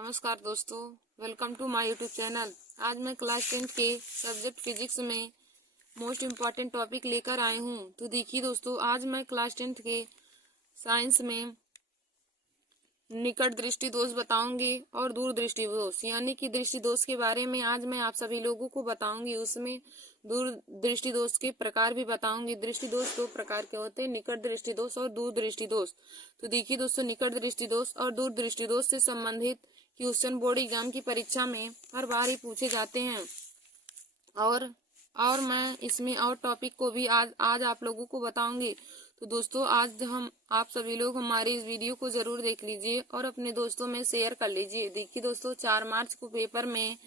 नमस्कार दोस्तों, welcome to my YouTube channel. आज मैं क्लास 10 के सब्जेक्ट फिजिक्स में मोस्ट इम्पॉर्टेंट टॉपिक लेकर आई हूँ। तो देखिए दोस्तों, आज मैं क्लास 10 के साइंस में निकट दृष्टि दोष बताऊंगी और दूर दृष्टि दोष यानी कि दृष्टि दोष के बारे में आज मैं आप सभी लोगों को बताऊंगी। उसमें दूर दृष्टि दोष के प्रकार भी बताऊंगी। दृष्टि दोष दो प्रकार के होते हैं, निकट दृष्टि दोष और दूर दृष्टि दोष। तो देखिए दोस्तों, निकट दृष्टि दोष और दूर दृष्टि दोष से संबंधित क्वेश्चन बोर्ड एग्जाम की परीक्षा में हर बार ही पूछे जाते हैं और मैं इसमें और टॉपिक को भी आज आप लोगों को बताऊंगी। तो दोस्तों, आज आप सभी लोग हमारे इस वीडियो को जरूर देख लीजिए और अपने दोस्तों में शेयर कर लीजिए। देखिए दोस्तों, 4 मार्च को पेपर में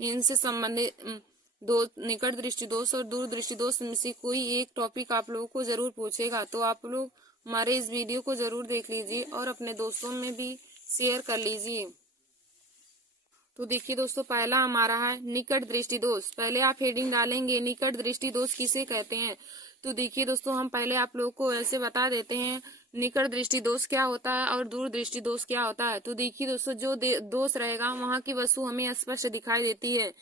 इनसे संबंधित दो निकट दृष्टि दोष और दूर दृष्टि दोष में से कोई एक टॉपिक आप लोगों को जरूर पूछेगा। तो आप लोग हमारे इस वीडियो को जरूर देख लीजिए और अपने दोस्तों में भी शेयर कर लीजिए। तो देखिए दोस्तों, पहला हमारा है निकट दृष्टि दोष। पहले आप हेडिंग डालेंगे निकट दृष्टि दोष किसे कहते हैं। तो देखिए दोस्तों, हम पहले आप लोगों को ऐसे बता देते हैं निकट दृष्टि दोष क्या होता है और दूर दृष्टि दोष क्या होता है। तो देखिए दोस्तों, जो दोष रहेगा वहां की वस्तु हमें स्पष्ट दिखाई देती है।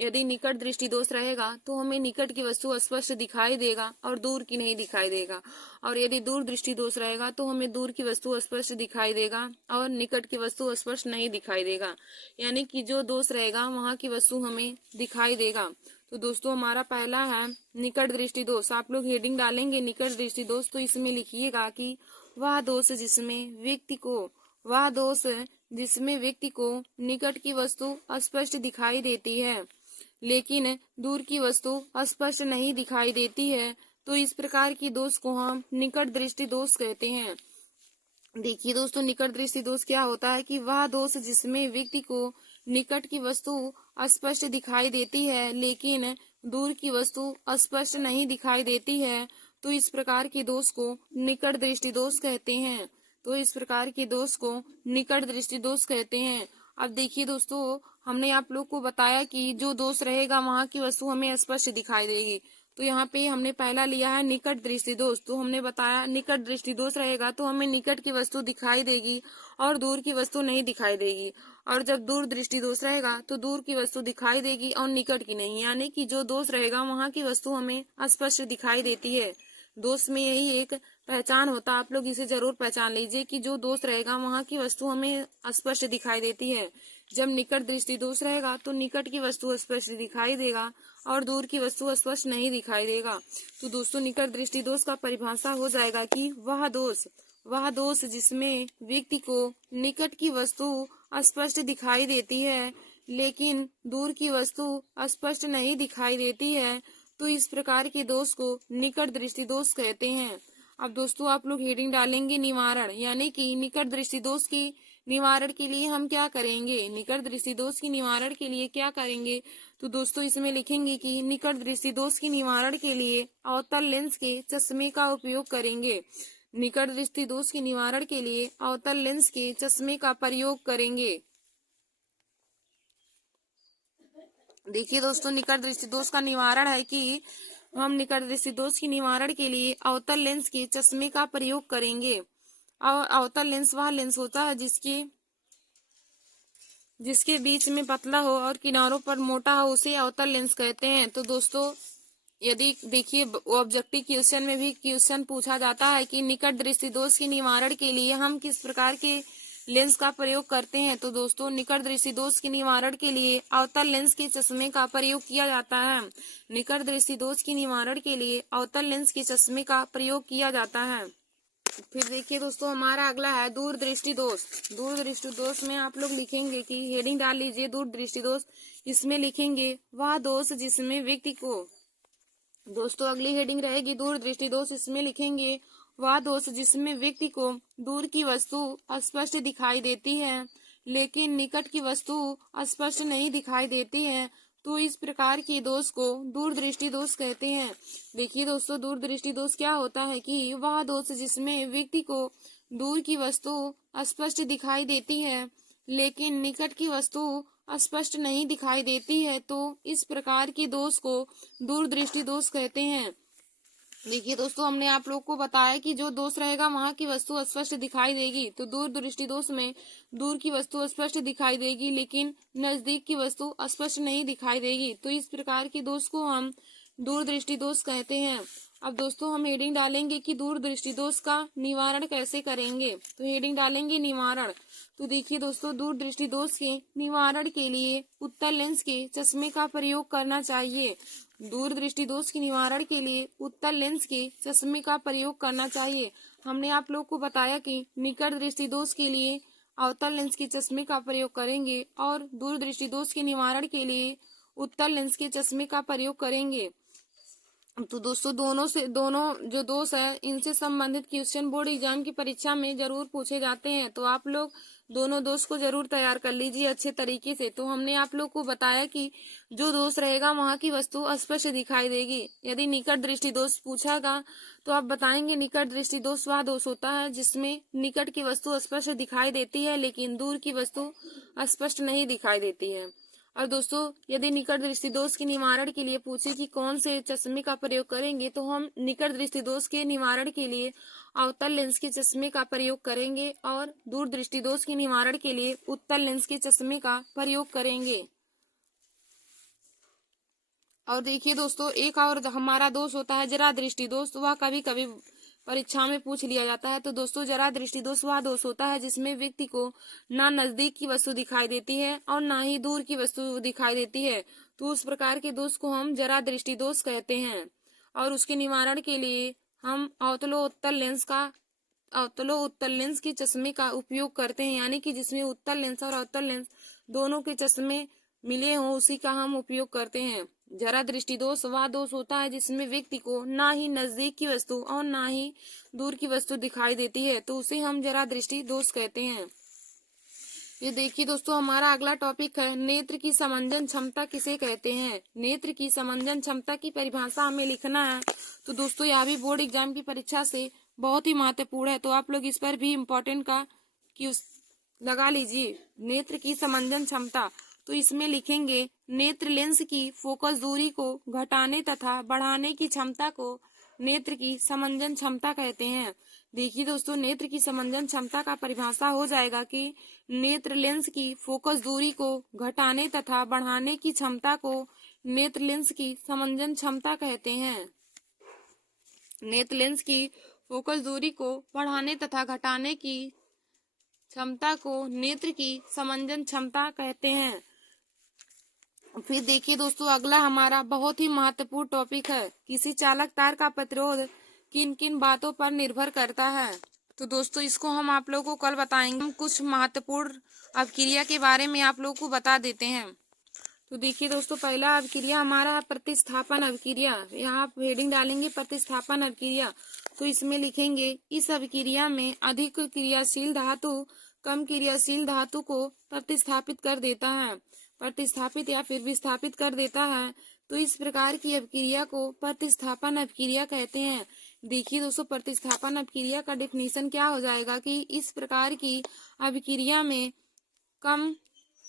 यदि निकट दृष्टि दोष रहेगा तो हमें निकट की वस्तु स्पष्ट दिखाई देगा और दूर की नहीं दिखाई देगा। और यदि दूर दृष्टि दोष रहेगा तो हमें दूर की वस्तु स्पष्ट दिखाई देगा और निकट की वस्तु स्पष्ट नहीं दिखाई देगा। यानी कि जो दोष रहेगा वहां की वस्तु हमें दिखाई देगा। तो दोस्तों, हमारा पहला है निकट दृष्टि दोष। आप लोग हेडिंग डालेंगे निकट दृष्टि दोष, तो इसमें लिखिएगा कि वह दोष जिसमें व्यक्ति को निकट की वस्तु स्पष्ट दिखाई देती है लेकिन दूर की वस्तु स्पष्ट नहीं दिखाई देती है। तो इस प्रकार की दोष को हम निकट दृष्टि दोष कहते हैं। देखिए दोस्तों, निकट दृष्टि दोष क्या होता है कि वह दोष जिसमें व्यक्ति को निकट की वस्तु स्पष्ट दिखाई देती है लेकिन दूर की वस्तु स्पष्ट नहीं दिखाई देती है। तो इस प्रकार के दोष को निकट दृष्टि दोष कहते हैं। अब देखिए दोस्तों, हमने आप लोग को बताया कि जो दोष रहेगा वहां की वस्तु हमें स्पष्ट दिखाई देगी। तो यहाँ पे हमने पहला लिया है निकट दृष्टि दोष। तो हमने बताया निकट दृष्टि दोष रहेगा तो हमें निकट की वस्तु दिखाई देगी और दूर की वस्तु नहीं दिखाई देगी। और जब दूर दृष्टि दोष रहेगा तो दूर की वस्तु दिखाई देगी और निकट की नहीं। यानी कि जो दोष रहेगा वहां की वस्तु हमें स्पष्ट दिखाई देती है। दोष में यही एक पहचान होता है, आप लोग इसे जरूर पहचान लीजिए कि जो दोष रहेगा वहां की वस्तु हमें स्पष्ट दिखाई देती है। जब निकट दृष्टि दोष रहेगा तो निकट की वस्तु स्पष्ट दिखाई देगा और दूर की वस्तु स्पष्ट नहीं दिखाई देगा। तो दोस्तों, निकट दृष्टि दोष का परिभाषा हो जाएगा कि वह दोष जिसमें व्यक्ति को निकट की वस्तु स्पष्ट दिखाई देती है लेकिन दूर की वस्तु स्पष्ट नहीं दिखाई देती है। तो इस प्रकार के दोष को निकट दृष्टि दोष कहते हैं। अब दोस्तों, आप लोग हेडिंग डालेंगे निवारण, यानी कि निकट दृष्टि दोष की निवारण के लिए हम क्या करेंगे। निकट दृष्टि दोष की निवारण के लिए क्या करेंगे, तो दोस्तों इसमें लिखेंगे कि निकट दृष्टि दोष की निवारण के लिए अवतल लेंस के चश्मे का उपयोग करेंगे। निकट दृष्टि दोष के निवारण के लिए अवतल लेंस के चश्मे का प्रयोग करेंगे। देखिए दोस्तों, निकट दृष्टि दोष का निवारण है कि हम निकट दृष्टि दोष की निवारण के लिए अवतल लेंस के चश्मे का प्रयोग करेंगे। और अवतल लेंस वह लेंस होता है जिसके बीच में पतला हो और किनारों पर मोटा हो, उसे अवतल लेंस कहते हैं। तो दोस्तों, यदि देखिए ऑब्जेक्टिव क्वेश्चन में भी क्वेश्चन पूछा जाता है कि निकट दृष्टि दोष के निवारण के लिए हम किस प्रकार के लेंस का प्रयोग करते हैं, तो दोस्तों निकट दृष्टि दोष के निवारण के लिए अवतल लेंस के चश्मे का प्रयोग किया जाता है। निकट दृष्टि दोष के निवारण के लिए अवतल लेंस के चश्मे का प्रयोग किया जाता है। फिर देखिए दोस्तों, हमारा अगला है दूर दृष्टि दोष। दूर दृष्टि दोष में आप लोग लिखेंगे कि हेडिंग डाल लीजिए दूर दृष्टि दोष। इसमें लिखेंगे वह दोष जिसमें व्यक्ति को, दोस्तों अगली हेडिंग रहेगी दूर दृष्टि दोष। इसमें लिखेंगे वह दोष जिसमें व्यक्ति को दूर की वस्तु स्पष्ट दिखाई देती है लेकिन निकट की वस्तु स्पष्ट नहीं दिखाई देती है। तो इस प्रकार के दोष को दूर दृष्टि दोष कहते हैं। देखिए दोस्तों, दूर दृष्टि दोष क्या होता है कि वह दोष जिसमें व्यक्ति को दूर की वस्तु स्पष्ट दिखाई देती है लेकिन निकट की वस्तु स्पष्ट नहीं दिखाई देती है। तो इस प्रकार के दोष को दूर दृष्टि दोष कहते हैं। देखिए दोस्तों, हमने आप लोग को बताया कि जो दोष रहेगा वहां की वस्तु स्पष्ट दिखाई देगी। तो दूर दृष्टि दोष में दूर की वस्तु स्पष्ट दिखाई देगी, लेकिन नजदीक की वस्तु स्पष्ट नहीं दिखाई देगी। तो इस प्रकार के दोष को हम दूर दृष्टि दोष कहते हैं। अब दोस्तों हम हेडिंग डालेंगे कि दूर दृष्टि दोष का निवारण कैसे करेंगे। तो हेडिंग डालेंगे निवारण। तो देखिए दोस्तों, दूर दृष्टि दोष के निवारण के लिए उत्तल लेंस के चश्मे का प्रयोग करना चाहिए। दूर दृष्टि दोष के निवारण के लिए उत्तल लेंस के चश्मे का प्रयोग करना चाहिए। हमने आप लोग को बताया कि निकट दृष्टि दोष के लिए अवतल लेंस के चश्मे का प्रयोग करेंगे और दूर दृष्टि दोष के निवारण के लिए उत्तल लेंस के चश्मे का प्रयोग करेंगे। तो दोस्तों, दोनों जो दोष है इनसे संबंधित क्वेश्चन बोर्ड एग्जाम की परीक्षा में जरूर पूछे जाते हैं। तो आप लोग दोनों दोष को जरूर तैयार कर लीजिए अच्छे तरीके से। तो हमने आप लोग को बताया कि जो दोष रहेगा वहां की वस्तु स्पष्ट दिखाई देगी। यदि निकट दृष्टि दोष पूछागा तो आप बताएंगे निकट दृष्टि दोष वह दोष होता है जिसमें निकट की वस्तु स्पष्ट दिखाई देती है, लेकिन दूर की वस्तु स्पष्ट नहीं दिखाई देती है। और दोस्तों, यदि निकट दृष्टि दोष के निवारण के लिए पूछे कि कौन से चश्मे का प्रयोग करेंगे, तो हम निकट दृष्टि दोष के निवारण के लिए अवतल लेंस के चश्मे का प्रयोग करेंगे और दूर दृष्टि दोष के निवारण के लिए उत्तल लेंस के चश्मे का प्रयोग करेंगे। और देखिए दोस्तों, एक और हमारा दोष होता है जरा दृष्टि दोष। वह कभी कभी परीक्षा में पूछ लिया जाता है। तो दोस्तों, जरा दृष्टि दोष वह दोष होता है जिसमें व्यक्ति को ना नजदीक की वस्तु दिखाई देती है और ना ही दूर की वस्तु दिखाई देती है। तो उस प्रकार के दोष को हम जरा दृष्टि दोष कहते हैं। और उसके निवारण के लिए हम अवतलो उत्तल लेंस के चश्मे का उपयोग करते हैं, यानी कि जिसमें उत्तल लेंस और अवतल लेंस दोनों के चश्मे मिले हों उसी का हम उपयोग करते हैं। जरा दृष्टि दोष वह दोष होता है जिसमें व्यक्ति को ना ही नजदीक की वस्तु और ना ही दूर की वस्तु दिखाई देती है, तो उसे हम जरा दृष्टि दोष कहते हैं। ये देखिए दोस्तों, हमारा अगला टॉपिक है नेत्र की समंजन क्षमता किसे कहते हैं। नेत्र की समंजन क्षमता की परिभाषा हमें लिखना है। तो दोस्तों, यह भी बोर्ड एग्जाम की परीक्षा से बहुत ही महत्वपूर्ण है, तो आप लोग इस पर भी इम्पोर्टेंट का लगा लीजिए। नेत्र की समंजन क्षमता, तो इसमें लिखेंगे नेत्र लेंस की फोकस दूरी को घटाने तथा बढ़ाने की क्षमता को नेत्र की समंजन क्षमता कहते हैं। देखिए दोस्तों, नेत्र की समंजन क्षमता का परिभाषा हो जाएगा कि नेत्र लेंस की फोकस दूरी को घटाने तथा बढ़ाने की क्षमता को नेत्र लेंस की समंजन क्षमता कहते हैं। नेत्र लेंस की फोकस दूरी को बढ़ाने तथा घटाने की क्षमता को नेत्र की समंजन क्षमता कहते हैं। फिर देखिए दोस्तों, अगला हमारा बहुत ही महत्वपूर्ण टॉपिक है किसी चालक तार का प्रतिरोध किन किन बातों पर निर्भर करता है। तो दोस्तों, इसको हम आप लोगों को कल बताएंगे। हम कुछ महत्वपूर्ण अभिक्रिया के बारे में आप लोगों को बता देते हैं। तो देखिए दोस्तों, पहला अभिक्रिया हमारा है प्रतिस्थापन अभिक्रिया। यहाँ आप हेडिंग डालेंगे प्रतिस्थापन अभिक्रिया। तो इसमें लिखेंगे इस अभिक्रिया में अधिक क्रियाशील धातु कम क्रियाशील धातु को प्रतिस्थापित कर देता है, प्रतिस्थापित या फिर विस्थापित कर देता है। तो इस प्रकार की अभिक्रिया को प्रतिस्थापन अभिक्रिया कहते हैं। देखिए दोस्तों, प्रतिस्थापन अभिक्रिया का डेफिनेशन क्या हो जाएगा कि इस प्रकार की अभिक्रिया में कम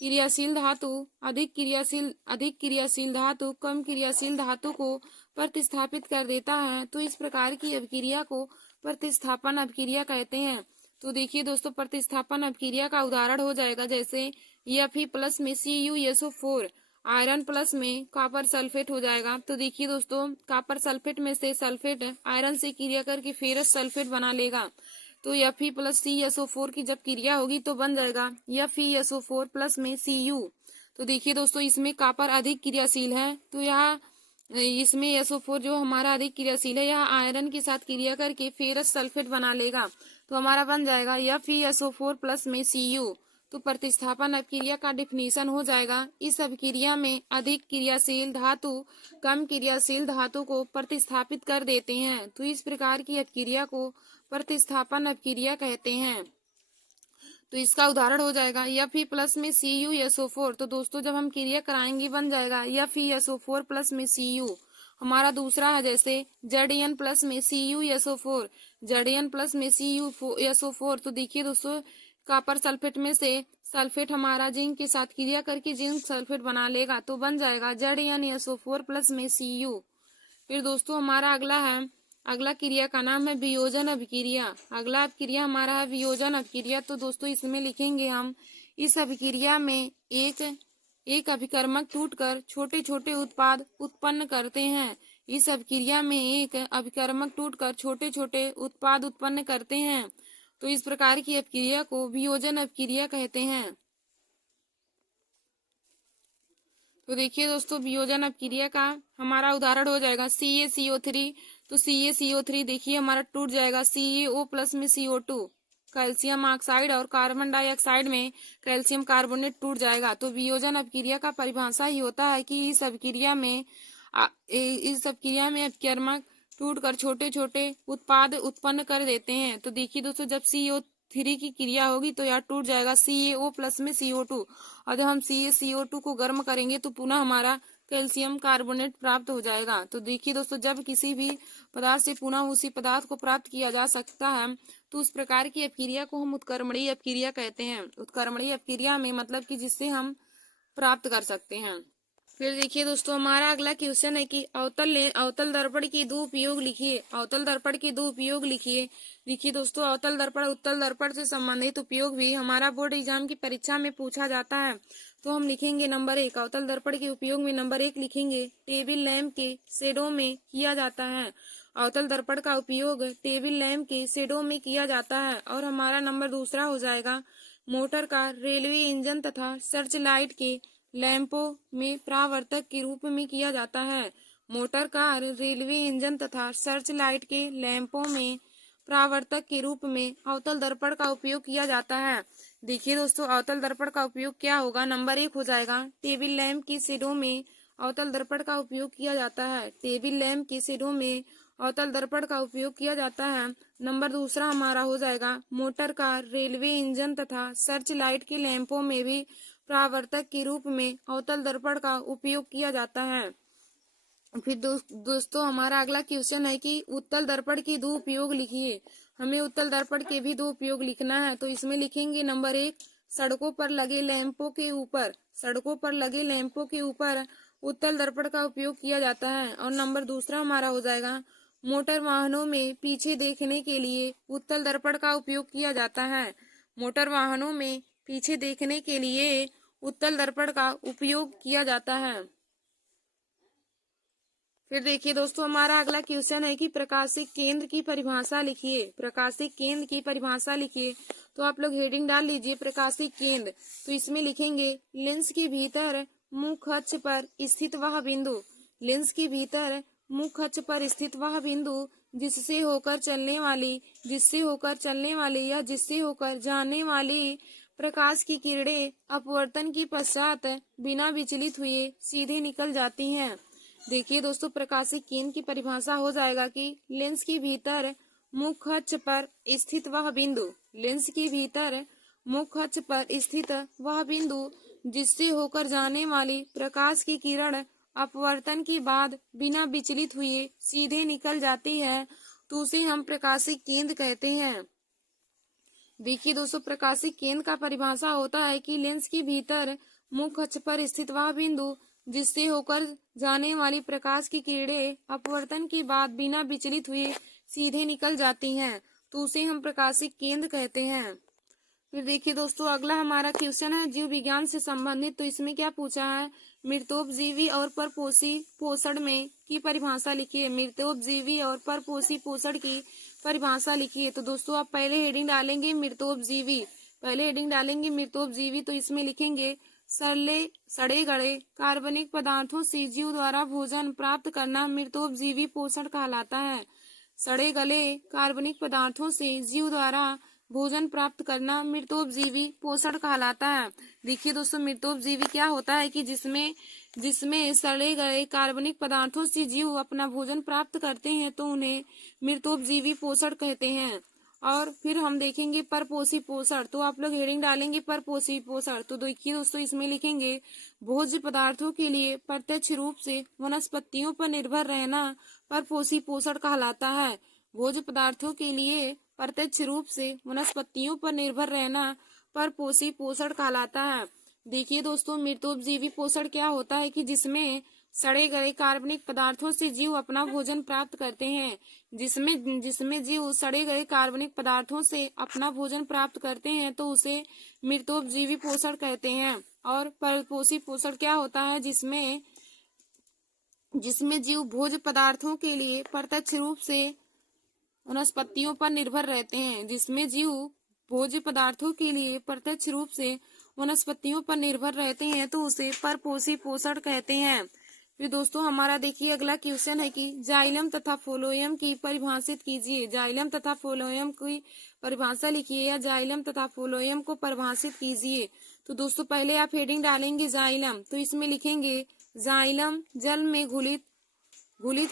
क्रियाशील धातु अधिक क्रियाशील धातु कम क्रियाशील धातु को प्रतिस्थापित कर देता है। तो इस प्रकार की अभिक्रिया को प्रतिस्थापन अभिक्रिया कहते हैं। तो देखिए दोस्तों, प्रतिस्थापन अभिक्रिया का उदाहरण हो जाएगा जैसे Fe+ में CuSO4 आयरन प्लस में कॉपर सल्फेट हो जाएगा। तो देखिए दोस्तों, कॉपर सल्फेट में से सल्फेट आयरन से क्रिया करके फेरस सल्फेट बना लेगा। तो Fe+ CSO4 की जब क्रिया होगी तो बन जाएगा FeSO4+ में Cu। तो देखिए दोस्तों, इसमें कॉपर अधिक क्रियाशील है, तो यह इसमें SO4 जो हमारा अधिक क्रियाशील है, यह आयरन के साथ क्रिया करके फेरस सल्फेट बना लेगा। तो हमारा बन जाएगा FeSO4+ में Cu। तो प्रतिस्थापन अभिक्रिया का डेफिनेशन हो जाएगा इस अभिक्रिया में अधिक क्रियाशील धातु कम क्रियाशील धातु को प्रतिस्थापित कर देते हैं। तो इस प्रकार की अभिक्रिया को प्रतिस्थापन अभिक्रिया कहते हैं। तो इसका उदाहरण हो जाएगा Fe+ में CuSO4। तो दोस्तों, जब हम क्रिया कराएंगे बन जाएगा FeSO4+ में Cu। हमारा दूसरा है जैसे Zn+ में CuSO4, Zn+ में CuSO4। तो देखिए दोस्तों, कॉपर सल्फेट में से सल्फेट हमारा जिंक के साथ क्रिया करके जिंक सल्फेट बना लेगा, तो बन जाएगा ZnSO4+ में Cu। फिर दोस्तों, हमारा अगला है अगला क्रिया का नाम है वियोजन अभिक्रिया। अगला अभिक्रिया हमारा है वियोजन अभिक्रिया। तो दोस्तों इसमें लिखेंगे हम, इस अभिक्रिया में एक अभिकर्मक टूटकर छोटे छोटे उत्पाद उत्पन्न करते हैं। इस अभिक्रिया में एक अभिकर्मक टूटकर छोटे छोटे उत्पाद उत्पन्न करते हैं। तो इस प्रकार की अभिक्रिया को वियोजन अभिक्रिया कहते हैं। तो देखिए दोस्तों, वियोजन अभिक्रिया का हमारा उदाहरण हो जाएगा CaCO3। तो CaCO3 देखिए हमारा टूट जाएगा CaO प्लस में CO2, कैल्शियम ऑक्साइड और कार्बन डाइऑक्साइड में कैल्शियम कार्बोनेट टूट जाएगा। तो वियोजन अभिक्रिया का परिभाषा ही होता है कि इस अभिक्रिया में अभिकर्मक टूटकर छोटे छोटे उत्पाद उत्पन्न कर देते हैं। तो देखिए दोस्तों, जब CO3 की क्रिया होगी तो यह टूट जाएगा CaO प्लस में CO2, और जब हम CaCO2 को गर्म करेंगे तो पुनः हमारा कैल्शियम कार्बोनेट प्राप्त हो जाएगा। तो देखिए दोस्तों, जब किसी भी पदार्थ से पुनः उसी पदार्थ को प्राप्त किया जा सकता है तो उस प्रकार की अपक्रिया को हम उत्क्रमणीय अपक्रिया कहते हैं। उत्क्रमणीय अपक्रिया में मतलब कि जिससे हम प्राप्त कर सकते हैं। फिर देखिए दोस्तों, हमारा अगला क्वेश्चन है कि अवतल दर्पण के दो उपयोग लिखिए। अवतल दर्पण के दो उपयोग लिखिए। देखिए दोस्तों, अवतल दर्पण उत्तल दर्पण से संबंधित उपयोग भी हमारा बोर्ड एग्जाम की परीक्षा में पूछा जाता है। तो हम लिखेंगे नंबर 1, अवतल दर्पण के उपयोग में नंबर 1 लिखेंगे, टेबल लैंप के शेडो में किया जाता है। अवतल दर्पण का उपयोग टेबल लैंप के शेडो में किया जाता है। और हमारा नंबर दूसरा हो जाएगा, मोटर कार, रेलवे इंजन तथा सर्च लाइट के लैंपों में परावर्तक के रूप में किया जाता है। मोटर कार, रेलवे इंजन तथा सर्च लाइट के लैंपों में परावर्तक के रूप में अवतल दर्पण का उपयोग किया जाता है। देखिए दोस्तों, अवतल दर्पण का उपयोग क्या होगा, नंबर 1 हो जाएगा, टेबल लैंप की शेडो में अवतल दर्पण का उपयोग किया जाता है। टेबल लैंप की शेडो में अवतल दर्पण का उपयोग किया जाता है। नंबर दूसरा हमारा हो जाएगा, मोटर कार, रेलवे इंजन तथा सर्च लाइट के लैंपों में भी परावर्तक के रूप में अवतल दर्पण का उपयोग किया जाता है। फिर दोस्तों हमारा अगला क्वेश्चन है कि उत्तल दर्पण के दो उपयोग लिखिए। हमें उत्तल दर्पण के भी दो उपयोग लिखना है। तो इसमें लिखेंगे नंबर 1, सड़कों पर लगे लैंपों के ऊपर उत्तल दर्पण का उपयोग किया जाता है। और नंबर दूसरा हमारा हो जाएगा, मोटर वाहनों में पीछे देखने के लिए उत्तल दर्पण का उपयोग किया जाता है। मोटर वाहनों में पीछे देखने के लिए उत्तल दर्पण का उपयोग किया जाता है। फिर देखिए दोस्तों, हमारा अगला क्वेश्चन है कि प्रकाशिक केंद्र की परिभाषा लिखिए। प्रकाशिक केंद्र की परिभाषा लिखिए। तो आप लोग हेडिंग डाल लीजिए प्रकाशिक केंद्र। तो इसमें लिखेंगे, लेंस के भीतर मुख्य अक्ष पर स्थित वह बिंदु, लेंस के भीतर मुख्य अक्ष पर स्थित वह बिंदु जिससे होकर चलने वाली या जिससे होकर जाने वाली प्रकाश की किरणें अपवर्तन के पश्चात बिना विचलित हुए सीधे निकल जाती हैं। देखिए दोस्तों, प्रकाशिक केंद्र की परिभाषा हो जाएगा कि लेंस के भीतर मुख्य अक्ष पर स्थित वह बिंदु, लेंस के भीतर मुख्य अक्ष पर स्थित वह बिंदु जिससे होकर जाने वाली प्रकाश की किरण अपवर्तन के बाद बिना विचलित हुए सीधे निकल जाती है, तो उसे हम प्रकाशिक केंद्र कहते हैं। देखिए दोस्तों, प्रकाशिक केंद्र का परिभाषा होता है कि लेंस के भीतर मुख्य अक्ष पर स्थित वह बिंदु जिससे होकर जाने वाली प्रकाश की किरणें अपवर्तन के बाद बिना विचलित हुए सीधे निकल जाती हैं, तो उसे हम प्रकाशिक केंद्र कहते हैं। फिर देखिए दोस्तों, अगला हमारा क्वेश्चन है जीव विज्ञान से संबंधित। तो इसमें क्या पूछा है, मृतोपजीवी और परपोषी पोषण में की परिभाषा लिखिए। मृतोपजीवी और परपोषी पोषण की परिभाषा लिखिए। तो दोस्तों आप पहले हेडिंग डालेंगे मृतोपजीवी। तो इसमें लिखेंगे, सड़े गले कार्बनिक पदार्थों से जीव द्वारा भोजन प्राप्त करना मृतोपजीवी पोषण कहलाता है। सड़े गले कार्बनिक पदार्थों से जीव द्वारा भोजन प्राप्त करना मृतोपजीवी पोषण कहलाता है। देखिए दोस्तों, मृतोपजीवी क्या होता है कि जिसमें सड़े गए कार्बनिक पदार्थों से जीव अपना भोजन प्राप्त करते हैं, तो उन्हें मृतोपजीवी पोषण कहते हैं। और फिर हम देखेंगे परपोषी पोषण। तो आप लोग हेडिंग डालेंगे परपोषी पोषण। तो देखिए दोस्तों, इसमें लिखेंगे, भोज्य पदार्थों के लिए प्रत्यक्ष रूप से वनस्पतियों पर निर्भर रहना परपोषी पोषण कहलाता है। भोज्य पदार्थों के लिए प्रत्यक्ष रूप से वनस्पतियों पर निर्भर रहना परपोषी पोषण कहलाता है। देखिए दोस्तों, मृतोपजीवी पोषण क्या होता है कि जिसमें सड़े गए कार्बनिक पदार्थों से जीव अपना भोजन प्राप्त करते हैं। जिसमें जिसमें जीव सड़े गए कार्बनिक पदार्थों से अपना भोजन प्राप्त करते हैं तो उसे मृतोपजीवी पोषण कहते हैं। और परपोषी पोषण क्या होता है? जिसमें जिसमें जीव भोज्य पदार्थों के लिए प्रत्यक्ष रूप से वनस्पतियों पर निर्भर रहते हैं। जिसमें जीव भोज्य पदार्थों के लिए प्रत्यक्ष रूप से वनस्पतियों पर निर्भर रहते हैं तो उसे परपोषी पोषण कहते हैं। फिर दोस्तों हमारा देखिए अगला क्वेश्चन है कि जाइलम तथा फ्लोएम की परिभाषित कीजिए। जाइलम तथा फ्लोएम की परिभाषा लिखिए या जाइलम तथा फ्लोएम को परिभाषित कीजिए। तो दोस्तों पहले आप हेडिंग डालेंगे जाइलम, तो इसमें लिखेंगे जाइलम जल में घुलित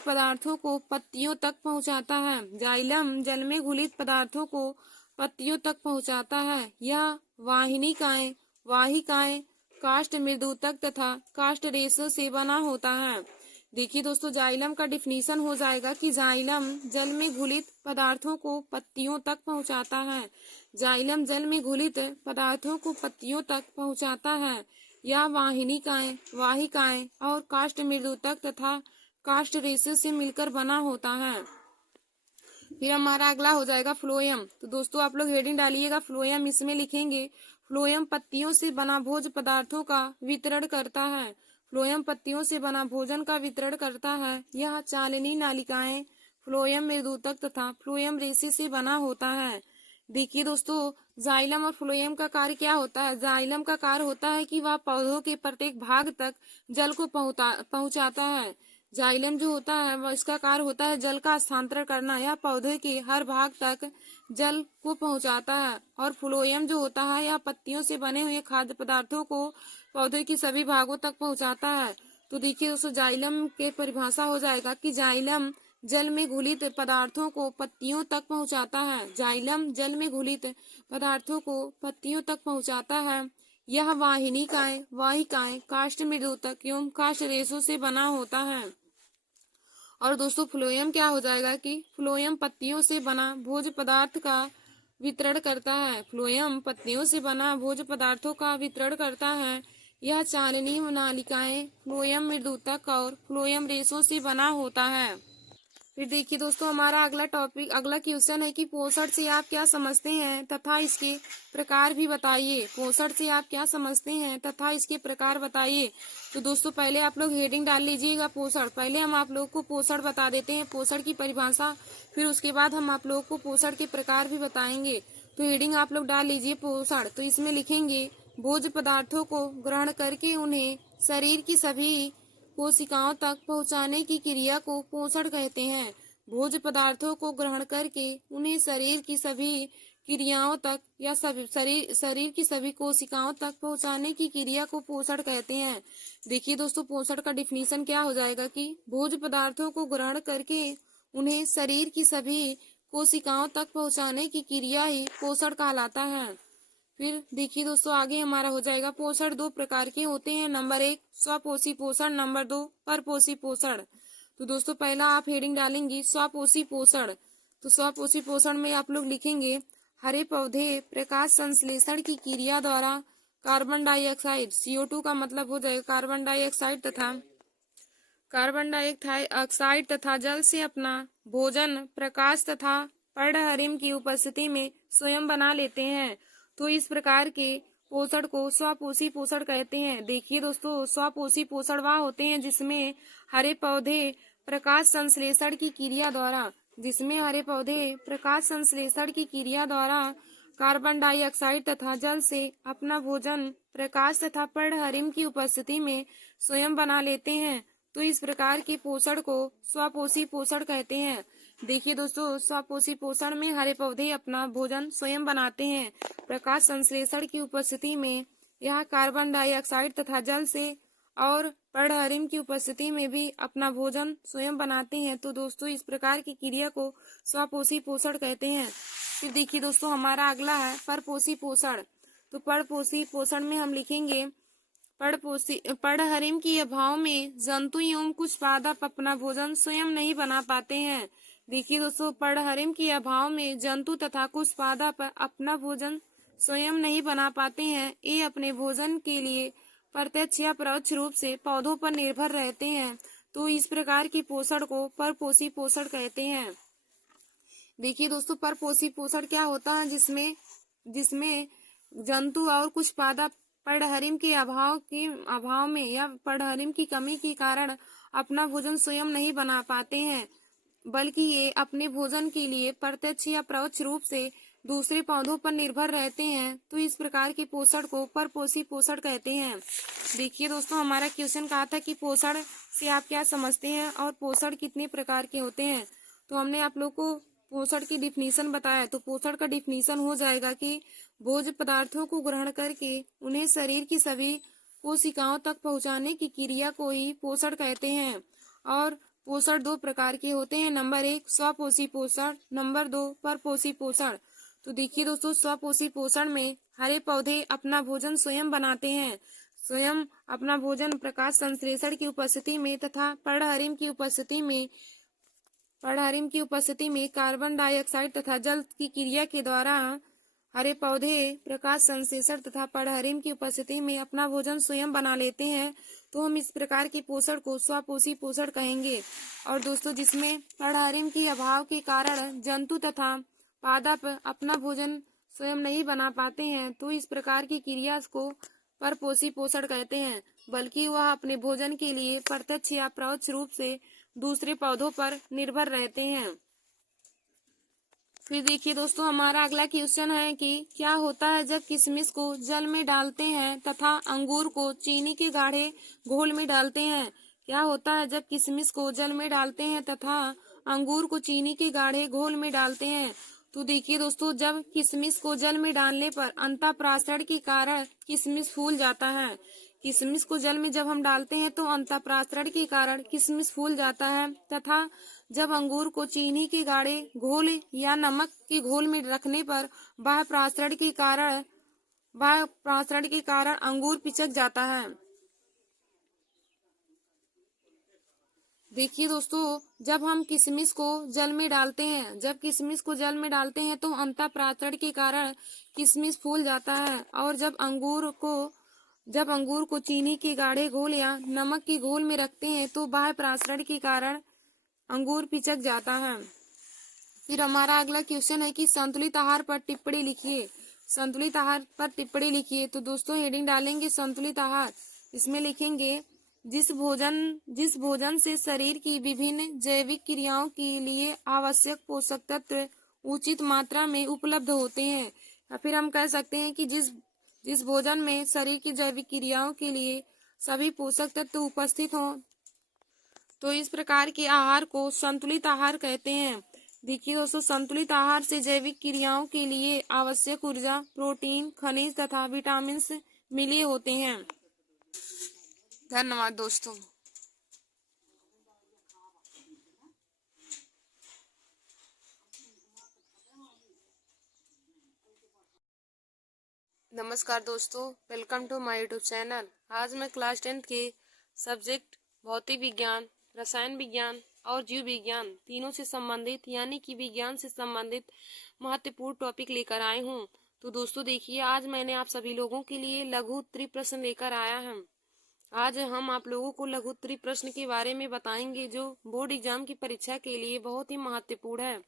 पदार्थों को पत्तियों तक पहुंचाता है। जाइलम जल में घुलित पदार्थों को पत्तियों तक पहुंचाता है। यह वाहिकाएं काष्ठ मृदुतक तथा काष्ठ रेशों से बना होता है। देखिए दोस्तों जाइलम का डिफिनीशन हो जाएगा कि जाइलम जल में घुलित पदार्थों को पत्तियों तक पहुंचाता है। जाइलम जल में घुलित पदार्थों को पत्तियों तक पहुंचाता है। यह वाहिकाएं और काष्ठ मृदुतक तथा काष्ठ रेशे से मिलकर बना होता है। फिर हमारा अगला हो जाएगा फ्लोएम। तो दोस्तों आप लोग हेडिंग डालिएगा फ्लोएम, इसमें लिखेंगे फ्लोएम पत्तियों से बना भोज्य पदार्थों का वितरण करता है। फ्लोएम पत्तियों से बना भोजन का वितरण करता है। यह चालनी नालिकाएं, फ्लोएम मृदुतक तथा फ्लोएम रेशे से बना होता है। देखिए दोस्तों जाइलम और फ्लोएम का कार्य क्या होता है? जाइलम का कार्य होता है कि वह पौधों के प्रत्येक भाग तक जल को पहुंचाता है। जाइलम जो होता है वह इसका कार्य होता है जल का स्थानांतरण करना या पौधे के हर भाग तक जल को पहुंचाता है। और फ्लोएम जो होता है यह पत्तियों से बने हुए खाद्य पदार्थों को पौधे के सभी भागों तक पहुंचाता है। तो देखिए दोस्तों जाइलम के परिभाषा हो जाएगा कि जाइलम जल में घुलित पदार्थों को पत्तियों तक पहुंचाता है। जाइलम जल में घुलित पदार्थों को पत्तियों तक पहुंचाता है। यह वाहिकाएं काष्ठ मृदुतक एवं काष्ठ रेशों से बना होता है। और दोस्तों फ्लोएम क्या हो जाएगा कि फ्लोएम पत्तियों से बना भोज्य पदार्थ का वितरण करता है। फ्लोएम पत्तियों से बना भोज्य पदार्थों का वितरण करता है। यह चालनी नालिकाएं फ्लोएम मृदुतक और फ्लोएम रेशों से बना होता है। फिर देखिए दोस्तों हमारा अगला क्वेश्चन है कि पोषण से आप क्या समझते हैं तथा इसके प्रकार भी बताइए। पोषण से आप क्या समझते हैं तथा इसके प्रकार बताइए। तो दोस्तों पहले आप लोग हेडिंग डाल लीजिएगा पोषण। पहले हम आप लोग को पोषण बता देते हैं, पोषण की परिभाषा, फिर उसके बाद हम आप लोग को पोषण के प्रकार भी बताएंगे। तो हेडिंग आप लोग डाल लीजिए पोषण। तो इसमें लिखेंगे भोज्य पदार्थों को ग्रहण करके उन्हें शरीर की सभी कोशिकाओं तक पहुंचाने की क्रिया को पोषण कहते हैं। भोज्य पदार्थों को ग्रहण करके उन्हें शरीर की सभी क्रियाओं तक या शरीर की सभी कोशिकाओं तक पहुंचाने की क्रिया को पोषण कहते हैं। देखिए दोस्तों पोषण का डिफिनीशन क्या हो जाएगा कि भोज्य पदार्थों को ग्रहण करके उन्हें शरीर की सभी कोशिकाओं तक पहुंचाने की क्रिया ही पोषण कहलाता है। फिर देखिए दोस्तों आगे हमारा हो जाएगा पोषण दो प्रकार के होते हैं। नंबर 1 स्वपोषी पोषण, नंबर 2 परपोषी पोषण। तो दोस्तों पहला आप हेडिंग डालेंगे स्वपोषी पोषण। तो स्वपोषी पोषण में आप लोग लिखेंगे हरे पौधे प्रकाश संश्लेषण की क्रिया द्वारा कार्बन डाइऑक्साइड CO2 का मतलब हो जाएगा कार्बन डाइऑक्साइड तथा जल से अपना भोजन प्रकाश तथा पर्णहरिम की उपस्थिति में स्वयं बना लेते हैं। तो इस प्रकार के पोषण को स्वपोषी पोषण कहते हैं। देखिए दोस्तों स्वपोषी पोषण वह होते हैं जिसमें हरे पौधे प्रकाश संश्लेषण की क्रिया द्वारा कार्बन डाइऑक्साइड तथा जल से अपना भोजन प्रकाश तथा पर्णहरिम की उपस्थिति में स्वयं बना लेते हैं। तो इस प्रकार के पोषण को स्वपोषी पोषण कहते हैं। देखिए दोस्तों स्वपोषी पोषण में हरे पौधे अपना भोजन स्वयं बनाते हैं। प्रकाश संश्लेषण की उपस्थिति में यह कार्बन डाइऑक्साइड तथा जल से और पर्णहरिम की उपस्थिति में भी अपना भोजन स्वयं बनाते हैं। तो दोस्तों इस प्रकार की क्रिया को स्वपोषी पोषण कहते हैं। फिर देखिए दोस्तों हमारा अगला है परपोषी पोषण। तो परपोषी पोषण में हम लिखेंगे पर्णहरिम के अभाव में जंतु एवं कुछ पादप अपना भोजन स्वयं नहीं बना पाते हैं। देखिए दोस्तों पर्णहरिम के अभाव में जंतु तथा कुछ पादप अपना भोजन स्वयं नहीं बना पाते हैं। ये अपने भोजन के लिए प्रत्यक्ष या परोक्ष रूप से पौधों पर निर्भर रहते हैं, तो इस प्रकार की पोषण को परपोषी पोषण कहते हैं। देखिए दोस्तों, परपोषी पोषण क्या होता है, जिसमें जिसमें जंतु और कुछ पादप पर्णहरिम के अभाव में या पर्णहरिम की कमी के कारण अपना भोजन स्वयं नहीं बना पाते हैं, बल्कि ये अपने भोजन के लिए प्रत्यक्ष या परोक्ष रूप से दूसरे पौधों पर निर्भर रहते हैं, तो इस प्रकार के पोषण को परपोषी पोषण कहते हैं। देखिए दोस्तों, हमारा क्वेश्चन कहा था कि पोषण से आप क्या समझते हैं और पोषण कितने प्रकार के होते हैं। तो हमने आप लोग को पोषण की डिफिनीशन बताया। तो पोषण का डिफिनीशन हो जाएगा कि भोज्य पदार्थों को ग्रहण करके उन्हें शरीर की सभी कोशिकाओं तक पहुंचाने की क्रिया को ही पोषण कहते हैं। और पोषण दो प्रकार के होते हैं। नंबर 1 स्वपोषी पोषण, नंबर 2 परपोषी पोषण। तो देखिए दोस्तों, स्वपोषी पोषण में हरे पौधे अपना भोजन स्वयं बनाते हैं। स्वयं अपना भोजन प्रकाश संश्लेषण की उपस्थिति में तथा पर्णहरिम की उपस्थिति में कार्बन डाइऑक्साइड तथा जल की क्रिया के द्वारा हरे पौधे प्रकाश संश्लेषण तथा पर्णहरिम की उपस्थिति में अपना भोजन स्वयं बना लेते हैं। तो हम इस प्रकार के पोषण को स्वपोषी पोषण कहेंगे। और दोस्तों, जिसमें पर्णहरिम के अभाव के कारण जंतु तथा पादप अपना भोजन स्वयं नहीं बना पाते हैं, तो इस प्रकार की क्रिया को परपोषी पोषण कहते हैं, बल्कि वह अपने भोजन के लिए प्रत्यक्ष या परोक्ष रूप से दूसरे पौधों पर निर्भर रहते हैं। फिर देखिए दोस्तों, हमारा अगला क्वेश्चन है कि क्या होता है जब किशमिश को जल में डालते हैं तथा अंगूर को चीनी के गाढ़े घोल में डालते हैं। क्या होता है जब किशमिश को जल में डालते हैं तथा अंगूर को चीनी के गाढ़े घोल में डालते हैं। तो देखिए दोस्तों, जब किशमिश को जल में डालने पर अंतःप्राशरण के कारण किशमिश फूल जाता है। किशमिश को जल में जब हम डालते हैं तो अंतःप्राशरण के कारण किशमिश फूल जाता है, तथा जब अंगूर को चीनी के गाढ़े घोल या नमक के घोल में रखने पर बाह्य प्राशरण के कारण अंगूर पिचक जाता है। देखिए दोस्तों, जब हम किशमिश को जल में डालते हैं तो अंतःप्राशरण के कारण किशमिश फूल जाता है, और जब अंगूर को चीनी के गाढ़े घोल या नमक के घोल में रखते हैं तो बाह्य प्राशरण के कारण अंगूर पिचक जाता है। फिर हमारा अगला क्वेश्चन है कि संतुलित आहार पर टिप्पणी लिखिए। संतुलित आहार पर टिप्पणी लिखिए। तो दोस्तों, हेडिंग डालेंगे संतुलित आहार। इसमें लिखेंगे जिस भोजन से शरीर की विभिन्न जैविक क्रियाओं के लिए आवश्यक पोषक तत्व उचित मात्रा में उपलब्ध होते हैं। या फिर हम कह सकते हैं कि जिस भोजन में शरीर की जैविक क्रियाओं के लिए सभी पोषक तत्व उपस्थित हों, तो इस प्रकार के आहार को संतुलित आहार कहते हैं। देखिए दोस्तों, संतुलित आहार से जैविक क्रियाओं के लिए आवश्यक ऊर्जा, प्रोटीन, खनिज तथा विटामिन मिले होते हैं। धन्यवाद दोस्तों। नमस्कार दोस्तों, welcome to my YouTube channel. आज मैं क्लास 10th के सब्जेक्ट भौतिक विज्ञान, रसायन विज्ञान और जीव विज्ञान तीनों से संबंधित यानी कि विज्ञान से संबंधित महत्वपूर्ण टॉपिक लेकर आए हूँ। तो दोस्तों देखिए, आज मैंने आप सभी लोगों के लिए लघु उत्तरीय प्रश्न लेकर आया हूँ। आज हम आप लोगों को लघु उत्तरीय प्रश्न के बारे में बताएंगे जो बोर्ड एग्जाम की परीक्षा के लिए बहुत ही महत्वपूर्ण है।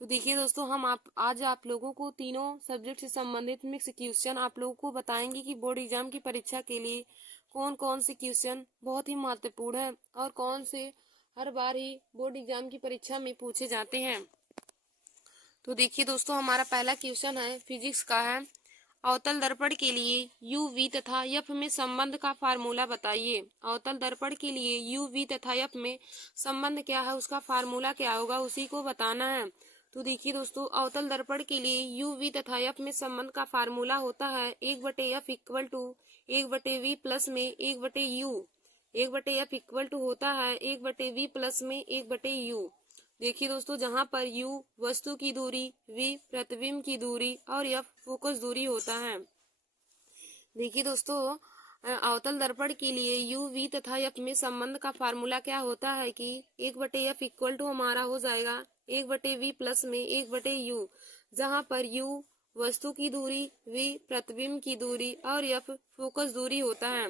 तो देखिए दोस्तों, आज आप लोगों को तीनों सब्जेक्ट से संबंधित मिक्स क्वेश्चन आप लोगों को बताएंगे कि बोर्ड एग्जाम की परीक्षा के लिए कौन कौन से क्वेश्चन बहुत ही महत्वपूर्ण है और कौन से हर बार ही बोर्ड एग्जाम की परीक्षा में पूछे जाते हैं। तो देखिए दोस्तों, हमारा पहला क्वेश्चन है फिजिक्स का है। अवतल दर्पण के लिए यू वी तथा एफ में संबंध का फार्मूला बताइए। अवतल दर्पण के लिए यू वी तथा एफ में संबंध क्या है, उसका फार्मूला क्या होगा, उसी को बताना है। तो देखिए दोस्तों, अवतल दर्पण के लिए यू वी तथा एफ में संबंध का फार्मूला होता है 1/f equal to 1/v plus में 1/u। 1/f इक्वल टू होता है 1/v प्लस में 1/u। देखिए दोस्तों, जहाँ पर u वस्तु की दूरी, v प्रतिबिंब की दूरी और f फोकस दूरी होता है। देखिए दोस्तों, अवतल दर्पण के लिए u v तथा f में संबंध का फार्मूला क्या होता है कि 1/f इक्वल टू हमारा हो जाएगा 1/v प्लस में 1/u, जहाँ पर u वस्तु की दूरी, v प्रतिबिंब की दूरी और f फोकस दूरी होता है।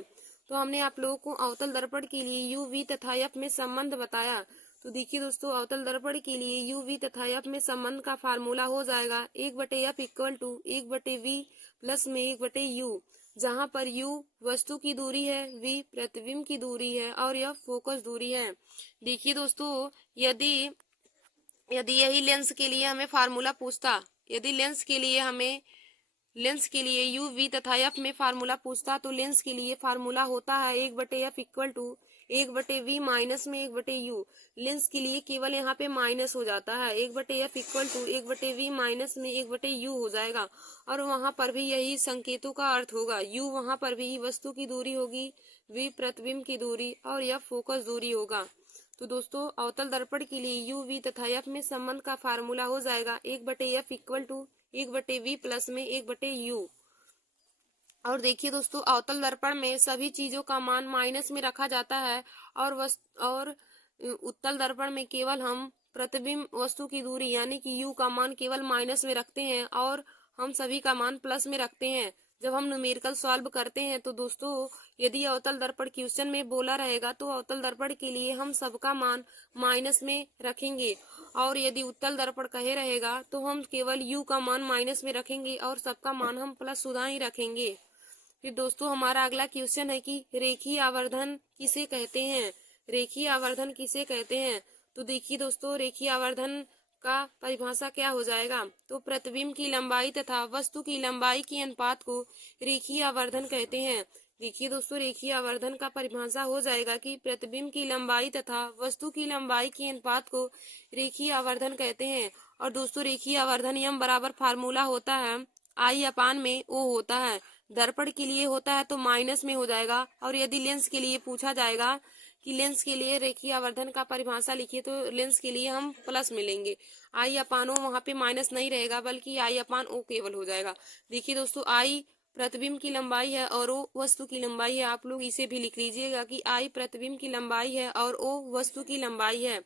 तो हमने आप लोगों को अवतल दर्पण के लिए यू वी तथा एफ में संबंध बताया। तो देखिए दोस्तों, अवतल दर्पण के लिए यू वी तथा एफ में संबंध का फार्मूला हो जाएगा 1/f equal to 1/v plus में 1/u, जहां पर u वस्तु की दूरी है, v प्रतिबिंब की दूरी है और यह फोकस दूरी है। देखिए दोस्तों, यदि यदि यही लेंस के लिए हमें फार्मूला पूछता, यदि लेंस के लिए यू वी तथा एफ में फार्मूला पूछता, तो लेंस के लिए फार्मूला होता है 1/f equal to 1/v minus में 1/u। लेंस के लिए केवल यहाँ पे माइनस हो जाता है, 1/f equal to 1/v minus में 1/u हो जाएगा। और वहां पर भी यही संकेतों का अर्थ होगा, u वहां पर भी वस्तु की दूरी होगी, v प्रतिबिंब की दूरी और यह फोकस दूरी होगा। तो दोस्तों, अवतल दर्पण के लिए यू वी तथा एफ में संबंध का फार्मूला हो जाएगा 1/f equal to 1/v plus में 1/u। और देखिए दोस्तों, अवतल दर्पण में सभी चीजों का मान माइनस में रखा जाता है और उत्तल दर्पण में केवल हम प्रतिबिंब वस्तु की दूरी यानी कि u का मान केवल माइनस में रखते हैं और हम सभी का मान प्लस में रखते हैं। जब हम न्यूमेरिकल सॉल्व करते हैं तो दोस्तों, यदि अवतल दर्पण क्वेश्चन में बोला रहेगा तो अवतल दर्पण के लिए हम सबका मान माइनस में रखेंगे, और यदि उत्तल दर्पण कहे रहेगा तो हम केवल u का मान माइनस में रखेंगे और सबका मान हम प्लस सुधा ही रखेंगे। फिर दोस्तों, हमारा अगला क्वेश्चन है कि रेखीय आवर्धन किसे कहते हैं। रेखीय आवर्धन किसे कहते हैं? तो देखिए दोस्तों, रेखीय आवर्धन का परिभाषा क्या हो जाएगा, तो प्रतिबिंब की लंबाई तथा वस्तु की लंबाई के अनुपात को रेखीय आवर्धन कहते हैं। देखिए दोस्तों, रेखीय आवर्धन का परिभाषा हो जाएगा कि प्रतिबिंब की लंबाई तथा वस्तु की लंबाई के अनुपात को रेखीय आवर्धन कहते हैं। और दोस्तों, रेखीय आवर्धन यम बराबर फार्मूला होता है आई अपान में ओ होता है। दर्पण के लिए होता है तो माइनस में हो जाएगा, और यदि लेंस के लिए पूछा जाएगा कि लेंस के लिए रेखीय आवर्धन का परिभाषा लिखिए, तो लेंस के लिए हम प्लस मिलेंगे। आई अपान ओ वहां पे माइनस नहीं रहेगा, बल्कि आई अपान ओ केवल हो जाएगा। देखिए दोस्तों, आई प्रतिबिंब की लंबाई है और ओ वस्तु की लंबाई है। आप लोग इसे भी लिख लीजिएगा कि आई प्रतिबिंब की लंबाई है और ओ वस्तु की लंबाई है।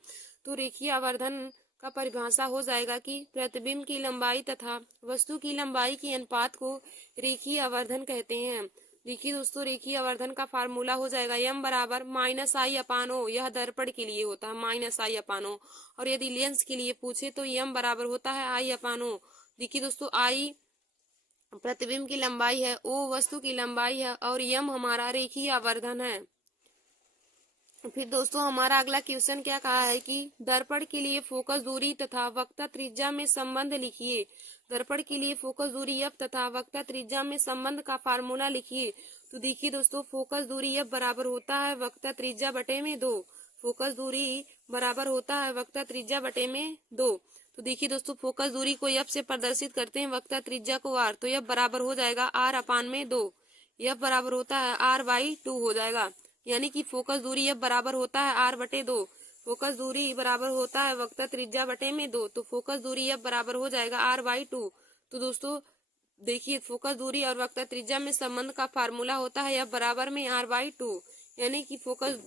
तो रेखीय आवर्धन का परिभाषा हो जाएगा कि प्रतिबिंब की लंबाई तथा वस्तु की लंबाई के अनुपात को रेखीय आवर्धन कहते हैं। देखिए दोस्तों, रेखीय आवर्धन का फार्मूला हो जाएगा यम बराबर माइनस आई अपान ओ, यह दर्पण के लिए होता है माइनस आई अपान ओ, और यदि लेंस के लिए पूछे तो यम बराबर होता है आई अपान ओ। देखिए दोस्तों, आई प्रतिबिंब की लंबाई है, ओ वस्तु की लंबाई है और यम हमारा रेखीय आवर्धन है। फिर दोस्तों, हमारा अगला क्वेश्चन क्या कहा है कि दर्पण के लिए फोकस दूरी तथा वक्रता त्रिज्या में संबंध लिखिए। दर्पण के लिए फोकस दूरी एफ तथा वक्रता त्रिज्या में संबंध का फार्मूला लिखिए। तो देखिए दोस्तों, फोकस दूरी एफ बराबर होता है वक्रता त्रिज्या बटे में 2। फोकस दूरी बराबर होता है वक्रता त्रिज्या बटे में 2। तो देखिए दोस्तों, फोकस दूरी को एफ से प्रदर्शित करते हैं, वक्रता त्रिज्या को आर, तो एफ बराबर हो जाएगा आर अपान में 2। एफ बराबर होता है r/2 हो जाएगा, यानी कि फोकस दूरी एफ बराबर होता है r/2। फोकस दूरी बराबर होता है वक्रता त्रिज्या बटे में 2, तो फोकस दूरी एफ बराबर हो जाएगा r/2। तो दोस्तों देखिए, फोकस दूरी और वक्रता त्रिज्या में संबंध का फार्मूला होता है एफ बराबर में r/2, यानी कि फोकस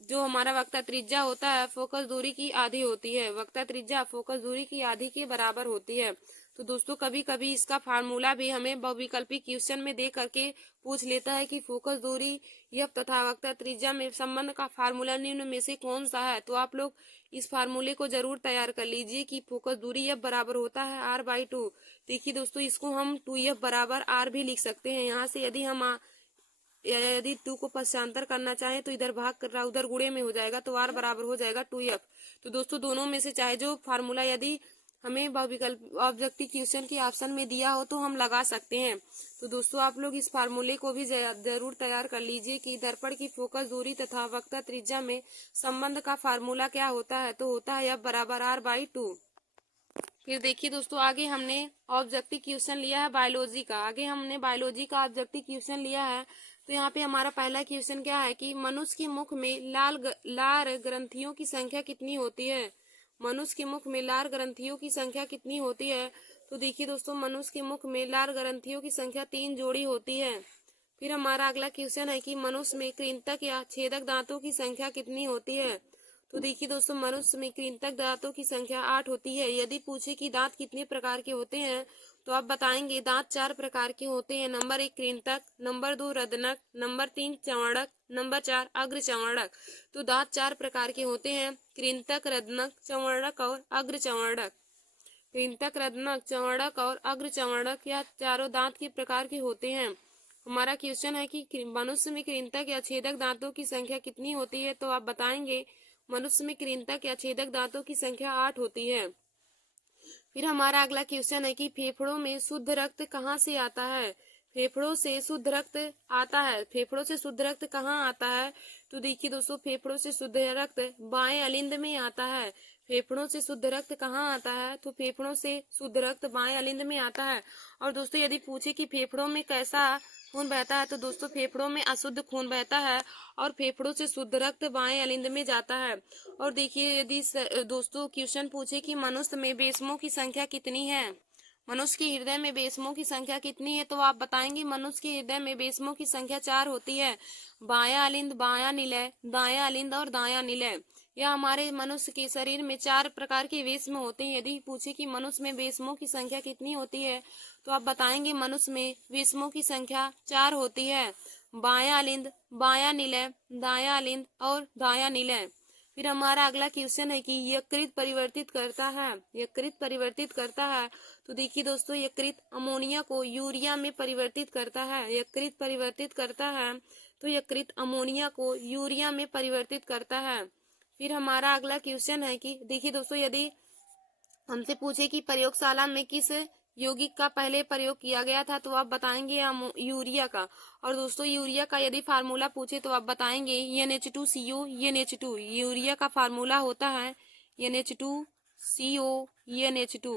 जो हमारा वक्रता त्रिज्या होता है फोकस दूरी की आधी होती है, वक्रता त्रिज्या फोकस दूरी की आधी के बराबर होती है। तो दोस्तों, कभी कभी इसका फार्मूला भी हमें बहुविकल्पी क्वेश्चन में दे करके पूछ लेता है कि फोकस दूरी एफ तथा वक्रता त्रिज्या में संबंध का फार्मूला निम्न में से कौन सा है। तो आप लोग इस फार्मूले को जरूर तैयार कर लीजिए कि फोकस दूरी एफ बराबर होता है r/2। देखिए दोस्तों, इसको हम 2f बराबर r भी लिख सकते हैं। यहाँ से यदि 2 को पक्षांतर करना चाहे तो इधर भाग कर रहा उधर गुणे में हो जाएगा, तो r बराबर हो जाएगा 2f। तो दोस्तों, दोनों में से चाहे जो फार्मूला यदि हमें बहुविकल्प ऑब्जेक्टिव क्वेश्चन के ऑप्शन में दिया हो तो हम लगा सकते हैं। तो दोस्तों, आप लोग इस फार्मूले को भी जरूर तैयार कर लीजिए कि दर्पण की फोकस दूरी तथा वक्रता त्रिज्या में संबंध का फार्मूला क्या होता है, तो होता है f बराबर r/2। फिर देखिए दोस्तों, आगे हमने ऑब्जेक्टिव क्वेश्चन लिया है बायोलॉजी का। आगे हमने बायोलॉजी का ऑब्जेक्टिव क्वेश्चन लिया है। तो यहाँ पे हमारा पहला क्वेश्चन क्या है कि मनुष्य के मुख में लार ग्रंथियों की संख्या कितनी होती है। मनुष्य के मुख में लार ग्रंथियों की संख्या कितनी होती है। तो देखिए दोस्तों, मनुष्य के मुख में लार ग्रंथियों की संख्या 3 जोड़ी होती है। फिर हमारा अगला क्वेश्चन है कि मनुष्य में कृंतक या छेदक दांतों की संख्या कितनी होती है। तो देखिए दोस्तों, मनुष्य में कृंतक दांतों की संख्या 8 होती है। यदि पूछे कि दांत कितने प्रकार के होते हैं तो आप बताएंगे दांत 4 प्रकार के होते हैं। नंबर 1 कृंतक, नंबर 2 रदनक, नंबर 3 चंवड़क, नंबर 4 अग्र चंवड़क। तो दांत 4 प्रकार के होते हैं, कृंतक, रदनक, चंवड़क और अग्र चंवड़क। कृंतक, रदनक, चंवड़क और अग्र चंवड़क या चारों दांत के प्रकार के होते हैं। हमारा क्वेश्चन है कि मनुष्य में कृंतक या छेदक दांतों की संख्या कितनी होती है? तो आप बताएंगे मनुष्य में कृंतक या छेदक दांतों की संख्या 8 होती है। फिर हमारा अगला क्वेश्चन है कि फेफड़ों में शुद्ध रक्त कहाँ से आता है? फेफड़ों से शुद्ध रक्त आता है। फेफड़ों से शुद्ध रक्त कहाँ आता है? तो देखिए दोस्तों, फेफड़ों से शुद्ध रक्त बाएं अलिंद में आता है। फेफड़ों से शुद्ध रक्त कहाँ आता है? तो फेफड़ों से शुद्ध रक्त बाएं अलिंद में आता है। और दोस्तों यदि पूछे कि फेफड़ों में कैसा खून बहता है, तो दोस्तों फेफड़ों में अशुद्ध खून बहता है और फेफड़ों से शुद्ध रक्त बाएं अलिंद में जाता है। और देखिए यदि दोस्तों क्वेश्चन पूछे कि मनुष्य में बेसमों की संख्या कितनी है? मनुष्य के हृदय में बेसमों की संख्या कितनी है? तो आप बताएंगे मनुष्य के हृदय में बेसमों की संख्या 4 होती है। बायां अलिंद, बायां निलय, दायां अलिंद और दायां निलय। यह हमारे मनुष्य के शरीर में 4 प्रकार के बेसम होते हैं। यदि पूछे कि मनुष्य में बेसमों की संख्या कितनी होती है, तो आप बताएंगे मनुष्य में बेसमों की संख्या 4 होती है। बायां अलिंद, बायां निलय, दायां अलिंद और दायां निलय। फिर हमारा अगला क्वेश्चन है कि यकृत परिवर्तित करता है। यकृत परिवर्तित करता है। तो देखिए दोस्तों, यकृत अमोनिया को यूरिया में परिवर्तित करता है। यकृत परिवर्तित करता है तो यकृत अमोनिया को यूरिया में परिवर्तित करता है। फिर हमारा अगला क्वेश्चन है कि देखिए दोस्तों, यदि हमसे पूछे कि प्रयोगशाला में किस यौगिक का पहले प्रयोग किया गया था, तो आप बताएंगे यूरिया का। और दोस्तों यूरिया का यदि फार्मूला पूछे तो आप बताएंगे NH2CO NH2। यूरिया का फार्मूला होता है NH2CO NH2।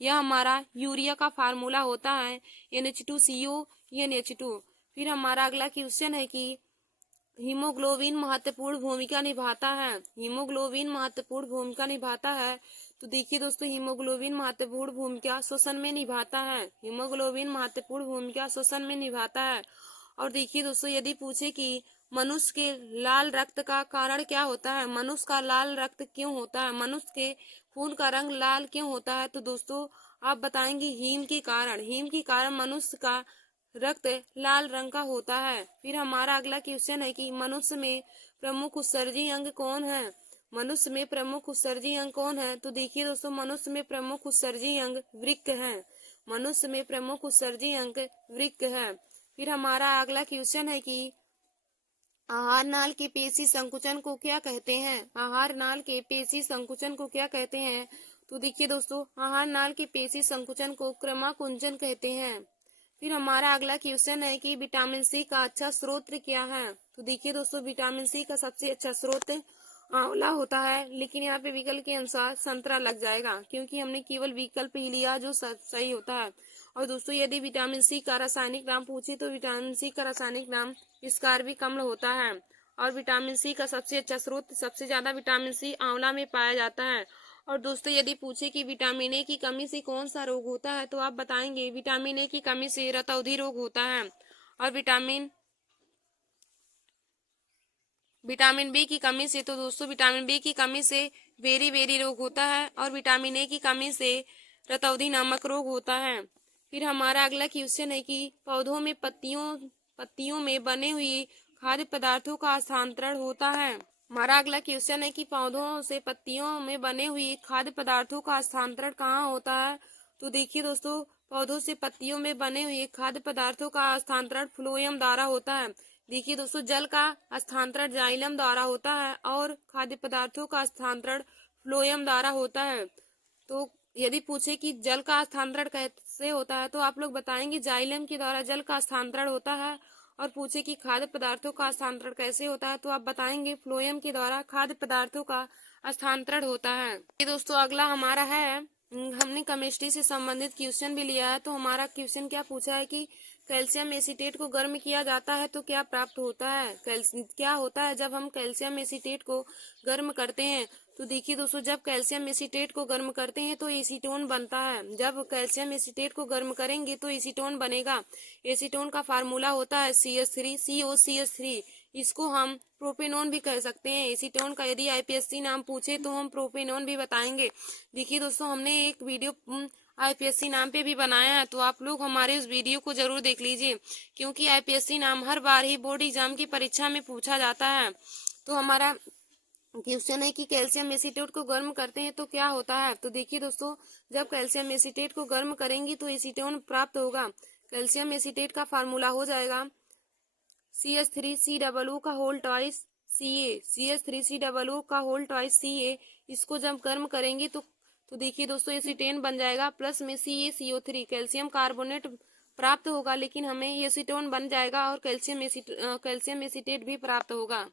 यह हमारा यूरिया का फार्मूला होता है NH2CO NH2। फिर हमारा अगला क्वेश्चन है कि हीमोग्लोबिन महत्वपूर्ण भूमिका निभाता है। हीमोग्लोबिन महत्वपूर्ण भूमिका निभाता है। तो देखिए दोस्तों, हीमोग्लोबिन महत्वपूर्ण भूमिका श्वसन में निभाता है। हीमोग्लोबिन महत्वपूर्ण भूमिका श्वसन में निभाता है। और देखिए दोस्तों, यदि पूछे कि मनुष्य के लाल रक्त का कारण क्या होता है? मनुष्य का लाल रक्त क्यों होता है? मनुष्य के खून का रंग लाल क्यों होता है? तो दोस्तों आप बताएंगे हीम के कारण। हीम के कारण मनुष्य का रक्त लाल रंग का होता है। फिर हमारा अगला क्वेश्चन है कि मनुष्य में प्रमुख उत्सर्जी अंग कौन है? मनुष्य में प्रमुख उत्सर्जी अंग कौन है? तो देखिए दोस्तों, मनुष्य में प्रमुख उत्सर्जी अंग वृक्क है। मनुष्य में प्रमुख उत्सर्जी अंग वृक्क है। फिर हमारा अगला क्वेश्चन है कि आहार नाल के पेशी संकुचन को क्या कहते हैं? आहार नाल के पेशी संकुचन को क्या कहते हैं? तो देखिए दोस्तों, आहार नाल के पेशी संकुचन को क्रमाकुंचन कहते हैं। फिर हमारा अगला क्वेश्चन है कि विटामिन सी का अच्छा स्रोत क्या है? तो देखिए दोस्तों, विटामिन सी का सबसे अच्छा स्रोत आंवला होता है, लेकिन यहाँ पे विकल्प के अनुसार संतरा लग जाएगा, क्योंकि हमने केवल विकल्प ही लिया जो सही होता है। और दोस्तों यदि विटामिन सी का रासायनिक नाम पूछे तो विटामिन सी का रासायनिक नाम स्कारबिक अम्ल होता है। और विटामिन सी का सबसे अच्छा स्रोत, सबसे ज्यादा विटामिन सी आंवला में पाया जाता है। और दोस्तों यदि पूछे कि विटामिन ए की कमी से कौन सा रोग होता है, तो आप बताएंगे विटामिन ए की कमी से रतौंधी रोग होता है। और विटामिन बी की कमी से, तो दोस्तों विटामिन बी की कमी से बेरी बेरी रोग होता है। और विटामिन ए की कमी से रतौंधी नामक रोग होता है। फिर हमारा अगला क्वेश्चन है कि पौधों में पत्तियों में बने हुए खाद्य पदार्थों का हस्तांतरण होता है। हमारा अगला क्वेश्चन है कि पौधों से पत्तियों में बने हुए खाद्य पदार्थों का हस्तांतरण कहाँ होता है? तो देखिए दोस्तों, पौधों से पत्तियों में बने हुए खाद्य पदार्थों का हस्तांतरण फ्लोएम द्वारा होता है। देखिए दोस्तों, जल का हस्तांतरण जाइलम द्वारा होता है और खाद्य पदार्थों का हस्तांतरण फ्लोएम द्वारा होता है। तो यदि पूछे कि जल का हस्तांतरण कैसे होता है, तो आप लोग बताएंगे जाइलम के द्वारा जल का हस्तांतरण होता है। और पूछे कि खाद्य पदार्थों का हस्तांतरण कैसे होता है, तो आप बताएंगे फ्लोएम के द्वारा खाद्य पदार्थों का हस्तांतरण होता है। ये दोस्तों अगला हमारा है, हमने केमिस्ट्री से संबंधित क्वेश्चन भी लिया है। तो हमारा क्वेश्चन क्या पूछा है कि कैल्शियम एसीटेट को गर्म किया जाता है तो क्या प्राप्त होता है? क्या होता है जब हम कैल्शियम एसीटेट को गर्म करते हैं? तो देखिए दोस्तों, जब कैल्शियम एसीटेट को गर्म करते हैं तो एसीटोन बनता है। जब कैल्शियम एसीटेट को गर्म करेंगे तो एसीटोन बनेगा। एसीटोन का फार्मूला होता है CH3 COCH3। इसको हम प्रोपेनॉन भी कह सकते हैं। एसीटोन का यदि IPSC नाम पूछे तो हम प्रोपेनॉन भी बताएंगे। देखिए दोस्तों, हमने एक वीडियो आईपीएससी नाम पे भी बनाया है, तो आप लोग हमारे उस वीडियो को जरूर देख लीजिए, क्योंकि आईपीएससी नाम हर बार ही बोर्ड एग्जाम की परीक्षा में पूछा जाता है। तो हमारा क्वेश्चन है कि कैल्शियम एसीटेट को गर्म करते हैं तो क्या होता है। तो देखिए दोस्तों, जब कैल्शियम एसीटेट को गर्म करेंगी तो एसीटोन प्राप्त होगा। कैल्शियम एसीटेट का फार्मूला हो जाएगा CH3COO का होल ट्वाइस Ca, CH3COO का होल ट्वाइस Ca। इसको जब गर्म करेंगे तो देखिए दोस्तों, एसीटेन बन जाएगा, प्लस में CaCO3 कैल्शियम कार्बोनेट प्राप्त होगा, लेकिन हमें एसीटोन बन जाएगा और कैल्शियम एसीटेट भी प्राप्त होगा।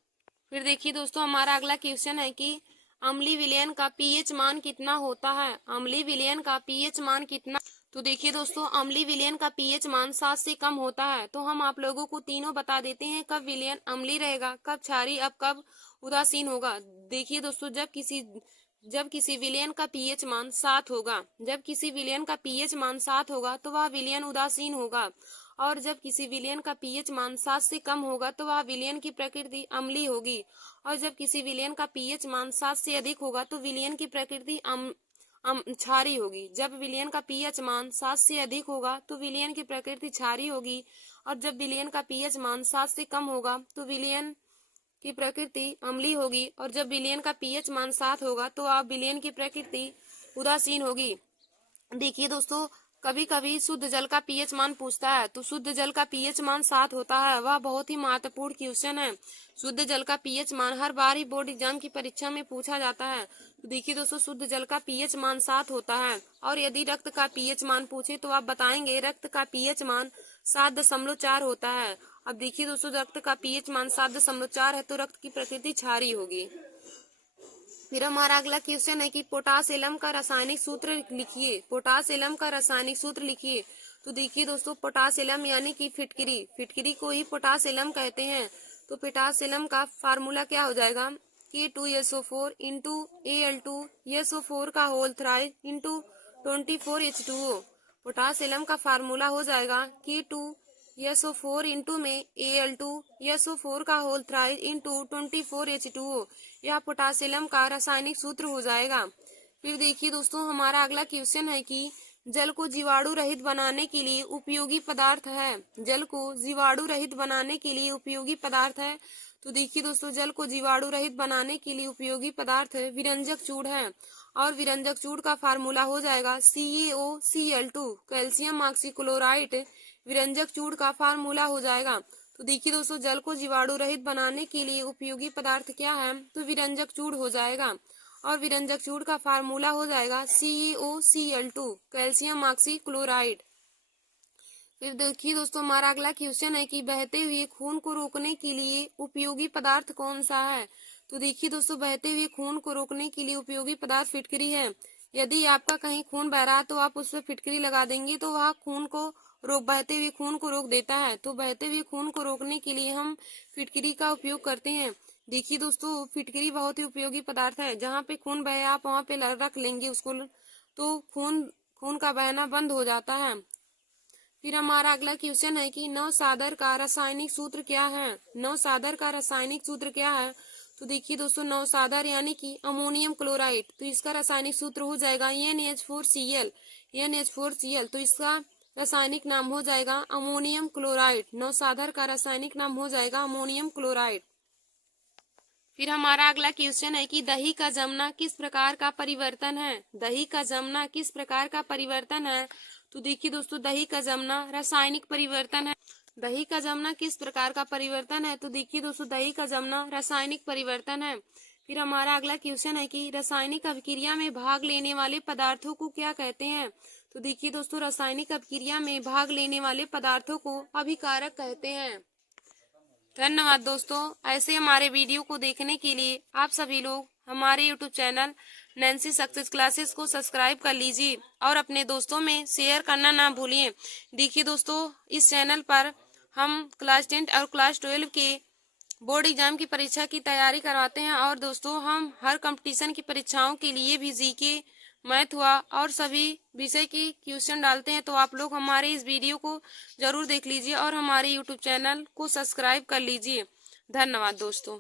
फिर देखिए दोस्तों, हमारा अगला क्वेश्चन है कि अम्लीय विलयन का पीएच मान कितना होता है। अम्लीय विलयन का पीएच मान कितना। तो देखिए दोस्तों, अम्लीय विलयन का पीएच मान 7 से कम होता है। तो हम आप लोगों को तीनों बता देते हैं, कब विलयन अम्लीय रहेगा, कब क्षारीय, अब कब उदासीन होगा। देखिए दोस्तों, जब किसी विलयन का पीएच मान 7 होगा, जब किसी विलयन का पीएच मान 7 होगा तो वह विलयन उदासीन होगा, और जब किसी विलयन का पीएच मान 7 से कम होगा तो वह विलयन की प्रकृति अम्लीय होगी, और जब किसी विलयन का पीएच मान 7 से अधिक होगा तो विलयन की प्रकृति क्षारीय होगी। जब विलयन का पीएच मान 7 से अधिक होगा तो विलयन की प्रकृति क्षारीय होगी, और जब विलयन का पीएच मान 7 से कम होगा तो विलयन की प्रकृति अम्लीय होगी, और जब विलयन का पीएच मान 7 होगा तो आप विलयन की प्रकृति उदासीन होगी। देखिए दोस्तों, कभी कभी शुद्ध जल का पीएच मान पूछता है, तो शुद्ध जल का पीएच मान 7 होता है, वह बहुत ही महत्वपूर्ण क्वेश्चन है। शुद्ध जल का पीएच मान हर बार ही बोर्ड एग्जाम की परीक्षा में पूछा जाता है। तो देखिए दोस्तों, शुद्ध जल का पीएच मान 7 होता है, और यदि रक्त का पीएच मान पूछे तो आप बताएंगे रक्त का पीएच मान 7.4 होता है। अब देखिए दोस्तों, रक्त का पीएच मान 7.4 है तो रक्त की प्रकृति क्षारीय होगी। फिर हमारा अगला क्वेश्चन है कि पोटास एलम का रासायनिक सूत्र लिखिए। पोटास एलम का रासायनिक सूत्र लिखिए। तो देखिए दोस्तों, पोटास एलम यानी कि फिटकिरी को ही पोटास एलम कहते हैं। तो पोटास एलम का फार्मूला क्या हो जाएगा, K2SO4 इंटू Al2SO4 का whole thrice into 24H2O। Potash alum का फार्मूला हो जाएगा K2SO4 इंटू में Al2SO4 का होल थ्राइस इंटू 24H2O। यह पोटासियम का रासायनिक सूत्र हो जाएगा। फिर देखिए दोस्तों, हमारा अगला क्वेश्चन है कि जल को जीवाणु रहित बनाने के लिए उपयोगी पदार्थ है। जल को जीवाणु रहित बनाने के लिए उपयोगी पदार्थ है। तो देखिए दोस्तों, जल को जीवाणु रहित बनाने के लिए उपयोगी पदार्थ विरंजक चूड़ है, और विरंजक चूड़ का फार्मूला हो जाएगा CaOCl2 कैल्शियम ऑक्सीक्लोराइड। विरंजक चूड़ का फार्मूला हो जाएगा। तो देखिए दोस्तों, जल को जीवाणु रहित बनाने के लिए उपयोगी पदार्थ क्या है, तो विरंजक चूड़ हो जाएगा, और विरंजक चूड़ का फार्मूला हो जाएगा CaOCl2 कैल्शियम ऑक्सीक्लोराइड। फिर देखिए दोस्तों, हमारा अगला क्वेश्चन है कि बहते हुए खून को रोकने के लिए उपयोगी पदार्थ कौन सा है। तो देखिए दोस्तों, बहते हुए खून को रोकने के लिए उपयोगी पदार्थ फिटकरी है। यदि आपका कहीं खून बह रहा है तो आप उस पर फिटकरी लगा देंगे तो वह बहते हुए खून को रोक देता है। तो बहते हुए खून को रोकने के लिए हम फिटकरी का उपयोग करते हैं। देखिए दोस्तों, फिटकरी बहुत ही उपयोगी पदार्थ है। जहाँ पे खून बहे आप वहाँ पे रख लेंगे उसको, तो खून का बहना बंद हो जाता है। फिर हमारा अगला क्वेश्चन है कि नवसादर का रासायनिक सूत्र क्या है। नवसादर का रासायनिक सूत्र क्या है। तो देखिए दोस्तों, नवसादर यानी कि अमोनियम क्लोराइड, तो इसका रासायनिक सूत्र हो जाएगा NH4Cl। तो इसका रासायनिक नाम हो जाएगा अमोनियम क्लोराइड। नवसादर का रासायनिक नाम हो जाएगा अमोनियम क्लोराइड। फिर हमारा अगला क्वेश्चन है कि दही का जमना किस प्रकार का परिवर्तन है। दही का जमना किस प्रकार का परिवर्तन है। तो देखिए दोस्तों, दही का जमना रासायनिक परिवर्तन है। दही का जमना किस प्रकार का परिवर्तन है। तो देखिए दोस्तों, दही का जमना रासायनिक परिवर्तन है। फिर हमारा अगला क्वेश्चन है कि रासायनिक अभिक्रिया में भाग लेने वाले पदार्थों को क्या कहते हैं। तो देखिए दोस्तों, रासायनिक अभिक्रिया में भाग लेने वाले पदार्थों को अभिकारक कहते हैं। धन्यवाद दोस्तों। ऐसे हमारे वीडियो को देखने के लिए आप सभी लोग हमारे YouTube channel Nancy success classes को सब्सक्राइब कर लीजिए और अपने दोस्तों में शेयर करना ना भूलिए। देखिए दोस्तों, इस चैनल पर हम क्लास 10 और क्लास 12 के बोर्ड एग्जाम की परीक्षा की तैयारी करवाते हैं, और दोस्तों हम हर कंपटीशन की परीक्षाओं के लिए भी जीके, मैथ हुआ और सभी विषय की क्वेश्चन डालते हैं। तो आप लोग हमारे इस वीडियो को जरूर देख लीजिए और हमारे यूट्यूब चैनल को सब्सक्राइब कर लीजिए। धन्यवाद दोस्तों।